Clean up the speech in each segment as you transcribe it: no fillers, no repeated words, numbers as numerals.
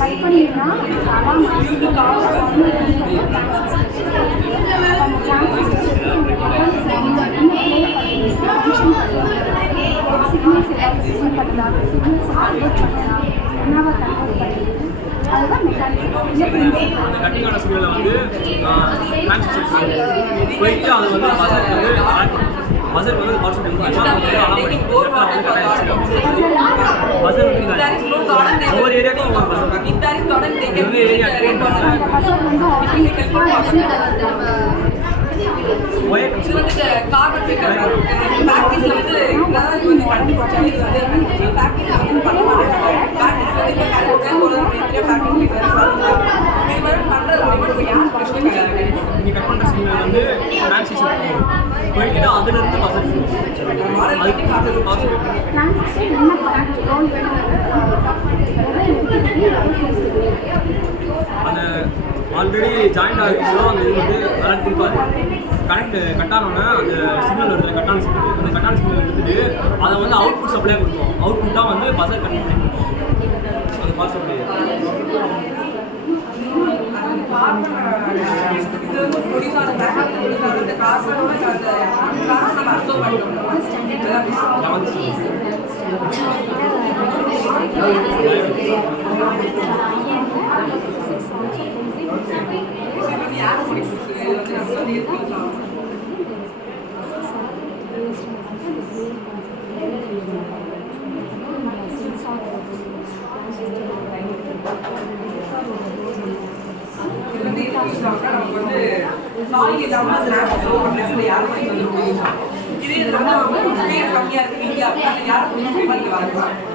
Type பண்ணிங்கன்னா அதான் signals ஏதாவது சிக்னல் பண்ணுறா சிக்னல்ஸ் கன்வெர்ட் பண்ணுறா என்னவா கன்வெர்ட் பண்ணுறது அதுதான் மெக்கானிக்ஸ். கட்டிங்கான சிக்னலில் வந்து போயிட்டு அது வந்து பசர் வந்து பர்சன்ட் ஒவ்வொரு ஏரியாவுக்கும் நீங்கள் கட் பண்ணுற சிக்னல் வந்து டிரான்சிஷன் போயிட்டு அதுலேருந்து பசர் அந்த ஆல்ரெடி ஜாயிண்ட் ஆகிடுச்சோ அந்த இது வந்து அலர்ட் கொடுப்பாரு. கனெக்ட் கட்டானோன்னா அந்த சிக்னல் வருது கட்டான சிக்னல் அந்த கட்டான சிக்னல் எடுத்துட்டு அதை வந்து அவுட்புட் சப்ளை கொடுப்போம். அவுட்புட் தான் வந்து பசர் கனெக்ட் பண்ணி அது பாஸ் சப்ளை.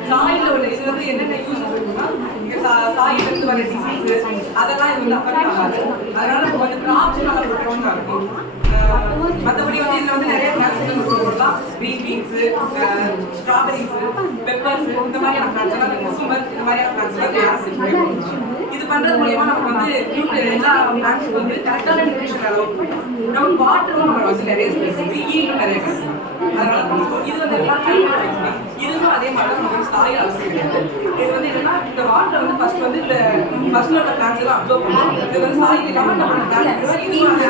சாயில உள்ள இது வந்து என்னென்ன யூஸ் இருக்குன்னா சாயில இருந்து வர டிசீஸ் அதெல்லாம் இது வந்து அஃபெக்ட் ஆகாது. அதனால நம்ம வந்து கிராப்ஸ் நல்லா ப்ரொடெக்ஷனா இருக்கும். மற்றபடி வந்து இதில் வந்து நிறைய நட்ஸ் போடலாம். க்ரீன் பீன்ஸு, ஸ்ட்ராபெரிஸு, பெப்பர்ஸ் இந்த மாதிரியான நட்ஸ் எல்லாம் கிறிஸ்மஸ் இந்த மாதிரியான நட்ஸ் எல்லாம் இது பண்ணுறது மூலியமா நமக்கு வந்து எல்லா பிளான்ட்ஸ்க்கு வந்து கரெக்டான நியூட்ரிஷன் அளவு நமக்கு வாட்டரும் நம்ம வந்து நிறைய ஈல்டும் நிறைய கிடைக்கும். அதனால இது வந்து இதுவும் அதே மாதிரி நமக்கு சாயில் அவசியம் கிடையாது. இது வந்து என்னன்னா இந்த வாட்டரை வந்து ஃபர்ஸ்ட் வந்து இந்த ஃபர்ஸ்ட்ல உள்ள பிளான்ட்ஸ் எல்லாம் அப்சர்வ் பண்ணும். இது வந்து சாயில் இல்லாமல் நம்ம பிளான்ட் இதுவும்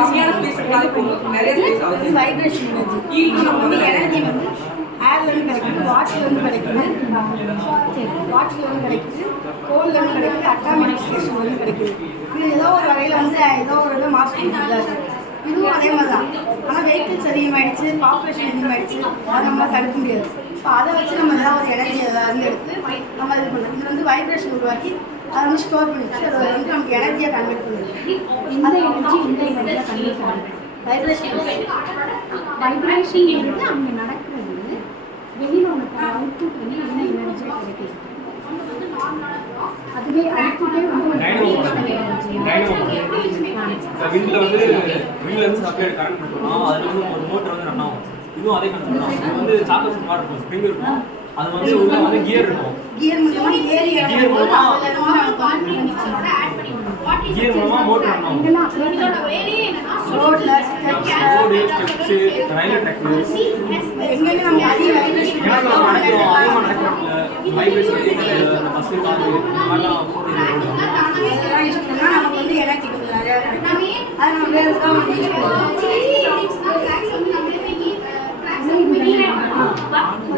கம்மியான ஸ்பேஸ் இருந்தாலே போதும், நிறைய ஸ்பேஸ் ஆகுது. வைப்ரேஷன் ஈல்டும் நம்ம வந்து எனர்ஜி வந்து ஏர்லேருந்து கிடைக்குது, வாட்ஸ்லேருந்து கிடைக்குது, வாட்ஸ்லேருந்து கிடைக்குது, கோல்லேருந்து கிடைக்குது, அட்டாமிக் ஸ்டேஷன்லேருந்து கிடைக்குது. இது ஏதோ ஒரு வகையில் வந்து ஏதோ ஒரு இதை மாஸ்டர் கொடுத்துருக்காரு. இதுவும் அதே மாதிரி தான். ஆனால் வெஹிக்கிள்ஸ் அதிகமாகிடுச்சு, பாப்புலேஷன் அதிகமாகிடுச்சு, அதை நம்மளால் தடுக்க முடியாது. ஸோ அதை வச்சு நம்ம ஏதாவது ஒரு எனர்ஜி ஏதாவது எடுத்து நம்ம இது பண்ணலாம். இது வந்து வைப்ரேஷன் உருவாக்கி அதை வந்து ஸ்டோர் பண்ணிடுச்சு. அதை வந்து நமக்கு எனர்ஜியாக கன்வெர்ட் பண்ணிடுது. இந்த எனர்ஜியாக கன்வெர்ட் பண்ணுறது வைப்ரேஷன் வந்து அங்கே நடக்கிறது வெளியில் உனக்கு அவுட்புட் வந்து என்ன எனர்ஜியாக கிடைக்குது. அதுவே அவுட்புட்டே வந்து விண்டில் வந்து விண்ட்லேருந்து சப்ளை கரண்ட் கொடுத்தோம்னா அதில் வந்து ஒரு மோட்டர் வந்து ரன் ஆகும். இதுவும் அதே கண்ட்ரோல் தான். இது வந்து சாக்கர் மாதிரி இருக்கும், ஸ்ப்ரிங் இருக்கும், அது வந்து உள்ள வந்து கியர் இருக்கும். கியர் மூலமா மோட்டர் ரன் ஆகும். ரோடு ஸ்டெப்ஸ் ரயில்வே ட்ராக்ஸ் எங்கெங்க நம்ம அதிகமாக வைப்ரேஷன் பஸ் காரு அதெல்லாம் யூஸ் பண்ணால் நமக்கு வந்து எனர்ஜி கொஞ்சம் நிறையா கிடைக்கும். அதை நம்ம வேறு தான் வந்து யூஸ் பண்ணுவோம்.